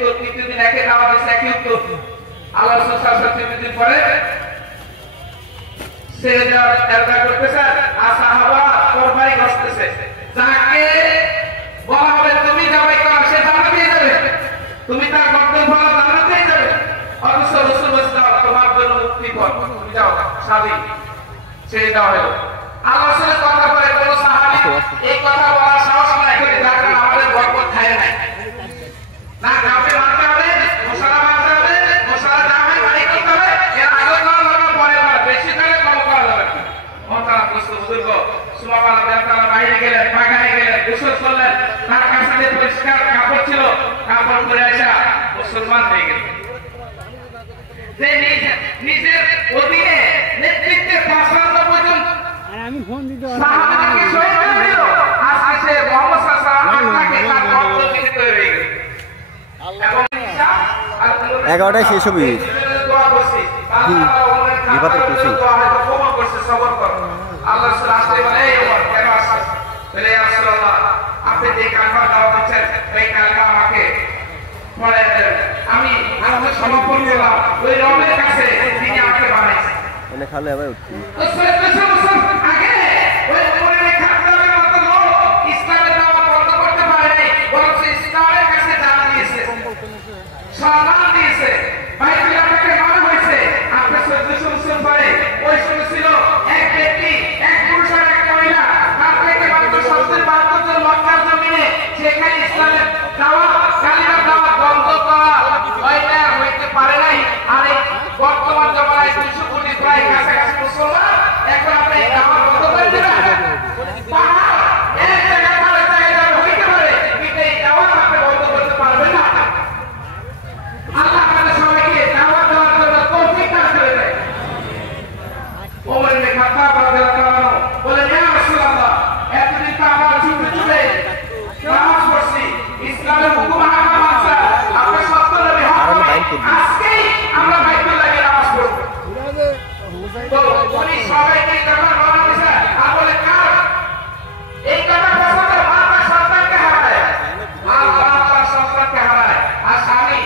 উত্তর, তৃতীয় দিন একই দাওয়াত দিয়েছে একই উত্তর। আল্লাহ রাসূল সাল্লাল্লাহু আলাইহি ওয়াসাল্লাম তৃতীয় দিন পরে সেজদা করতেছে আর সাহাবা কোরবানি করতেছে। যাকে বলা হবে তুমি জবাই করো সে জান্নাতে যাবে, তুমি তার গর্দন ফলা জান্নাতে যাবে। অথচ রাসূল বলেছেন তোমার জন্য মুক্তি পথ, তুমি যাও স্বাধীন। সেজদা হলো আল্লাহ রাসূলের কথা বলে কোন সাহাবী এই কথা বলার সাহস নাই, যারা আমাদের বরকত খায় নাই না। কাউকে মারতে হবে, মশলা মারতে হবে, মশলা না হয় বাড়ি করতে হবে, এর আগে করা যাবে পরে বেশি করে কম করা যাবে। মহতারাম বুজুর্গ, সুবহানাল্লাহ, তাআলা বাইরে গেলেন, বাগানে গেলেন, গোসল করলেন, তার কাছে যে পরিষ্কার কাপড় ছিল কাপড় পরে আসা মুসলমান হয়ে গেলেন। নিজের অধীনে নেতৃত্বে পাঁচটা পর্যন্ত আমি ফোন দিতে সাহাবাকে শহীদ করে দিল। আজকে সে মুহাম্মদ সাল্লাল্লাহু আলাইহি ওয়াসাল্লামকে তার রক্ত দিতে হয়ে গেল। এবং এগারোটায় শেষ হবে। দোয়া করছি বিবাদের খুশি ক্ষমা করছে, সবর কর। আল্লাহ রাসূল আসলে বলে এই ওমর কেন আসছিস? বলে ইয়া রাসূলুল্লাহ আপনি যে কালমা দাওয়াত দিচ্ছেন এই কালমা আমাকে পড়ে দেন, আমি আমার সমর্পণ করলাম ওই রবের কাছে যিনি আমাকে বানাইছেন। এনে খালে আবার উঠছি তো সৈয়দ আগে ওই ওমরের খাতনার মতো লোক ইসলামের দাওয়াত বন্ধ করতে পারে নাই, বরং ইসলামের কাছে জানা দিয়েছে, সম্মান দিয়েছে। বাইবেল আপনাকে মানা হয়েছে। আপনি 1400 বছর পরে ওই সময় ছিল এক ব্যক্তি, এক পুরুষ আর এক মহিলা, তার থেকে মাত্র 72 জন মক্কার জমিনে সেখানে ইসলামের দাওয়াত কালিমার দাওয়াত বন্ধ করা ওইটা হইতে পারে নাই। আর এই বর্তমান জমানায় 200 কোটি প্রায় কাছাকাছি মুসলমান, এখন আপনি এই দাওয়াত বন্ধ করে দেবেন? এক জায়গায় আরেক জায়গায় হইতে পারে, কিন্তু এই দাওয়াত আপনি বন্ধ করতে পারবেন না। আল্লাহ তাআলা সবাইকে দাওয়াত দেওয়ার জন্য তৌফিক দান করে দেয়। ওমর ইবনে খাত্তাব রাদিয়াল্লাহু আনহু বলেন ইয়া রাসূলুল্লাহ এতদিন তো আমরা চুপে চুপে নামাজ পড়ছি, ইসলামের হুকুম আহকাম আছে, আপনি সত্য নবী আজকেই আমরা বাইতুল্লাহ গিয়ে নামাজ পড়ব। তো উনি সবাইকে কথা বলা দিয়েছে আর বলে কার এই কথা পছন্দ মাতা সন্তানকে হারায়, মাতা সন্তানকে হারায় আর স্বামী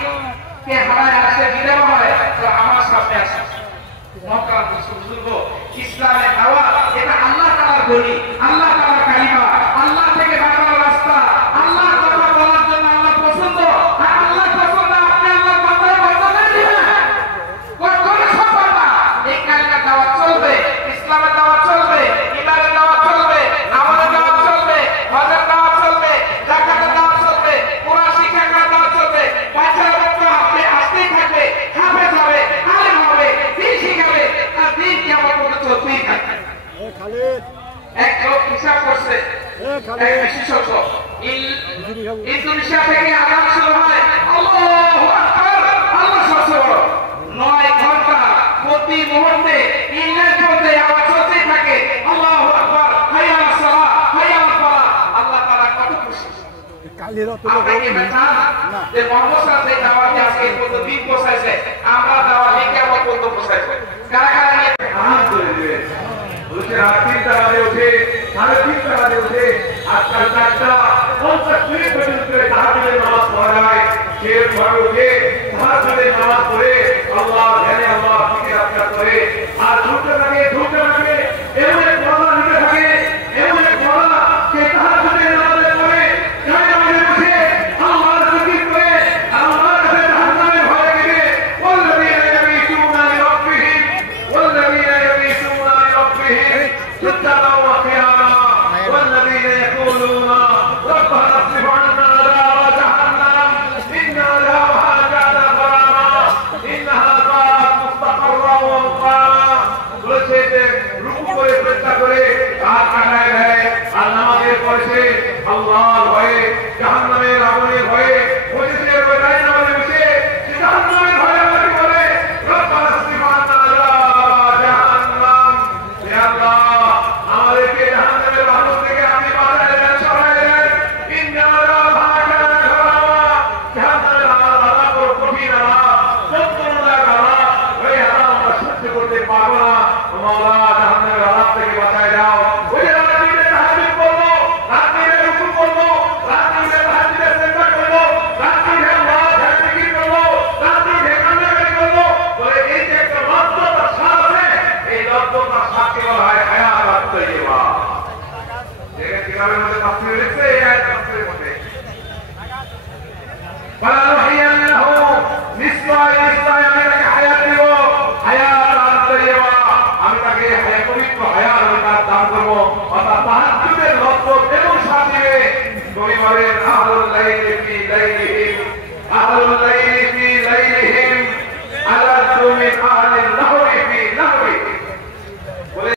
কে হারায় আসে বিধবা হয়, তো আমার সামনে আসে। মহতারাম বুজুর্গ, ইসলামের দাওয়াত এটা আল্লাহ তাআলার গনি, আল্লাহ তাআলার কালিমা, আল্লাহ থেকে বানানো রাস্তা, আল্লাহর কথা বলার জন্য আল্লাহ পছন্দ। আর আল্লাহ পছন্দ আপনি আল্লাহর বান্দার বদলে দিবেন কখনো সম্ভব না। এই কালিমার দাওয়াত চলবে, ইসলামের দাওয়াত চলবে, ইমানের দাওয়াত চলবে, আমাদের দাওয়াত চলবে, হজের দাওয়াত চলবে, যাকাতের দাওয়াত চলবে, কোরআন শিক্ষা করার দাওয়াত চলবে। বাচ্চারা বক্তা আপনি আসতেই থাকবে, হাফেজ হবে, আলেম হবে, দিন শিখাবে, আর দিন কিয়ামত পর্যন্ত চলতেই থাকবে। এক লোক হিসাব করছে, এক বিশেষজ্ঞ ইন্দোনেশিয়া থেকে আযান শুরু হয়, আল্লাহু আকবার, আল্লাহ সবচেয়ে বড়, 9 ঘন্টা প্রতি মুহূর্তে ইংরেজি বলতে আওয়াজ চলতেই থাকে, আল্লাহু আকবার, হাইয়া আলাস সালাহ, হাইয়া আলাল ফালাহ। আল্লাহ তাআলা কত খুশি। আপনি কি চান যে মুহাম্মদ সাল্লাল্লাহু আলাইহি দাওয়াত আজকে পর্যন্ত দিন পৌঁছাইছে, আমরা দাওয়াত কিয়ামত পর্যন্ত পৌঁছাইছে? কারা কারা নিয়ে হাত ধরে দিবেন? বলছে রাত 3টা বাজে উঠে, 3:30 বাজে উঠে, আজকাল 4:50 মিনিট পর্যন্ত তাহাজ্জুদের নামাজ পড়া যায়। সে ঘরে উঠে তাহাজ্জুদের নামাজ পড়ে আল্লাহ ধ্যানে আল্লাহ ফিকির আফকার করে আর ঢুকতে থাকে এমন এক মজা নিতে থাকে, এমন এক মজা সে তাহাজ্জুদের নামাজে পড়ে জায়নামাজে বসে আল্লাহর জিকির করে আল্লাহর কাছে জাহান্নামে ভয় লাগে। ওয়াল্লাযীনা ইয়াবিতুনা লিরাব্বিহিম ওয়াল্লাযীনা ইয়াবিতুনা লিরাব্বিহিম সুজ্জাদান ওয়া কিয়ামা ওয়াল্লাযীনা ইয়াকুলুনা রব্বানা ইসরিফ আন্না আযাবা জাহান্নাম ইন্না আযাবাহা কানা গরামা ইন্নাহা সাআত মুস্তাকাররা ওয়া মুকামা। বলেছে আহলুল লাইলি ফি লাইলিহি আহলুল লাইলি ফি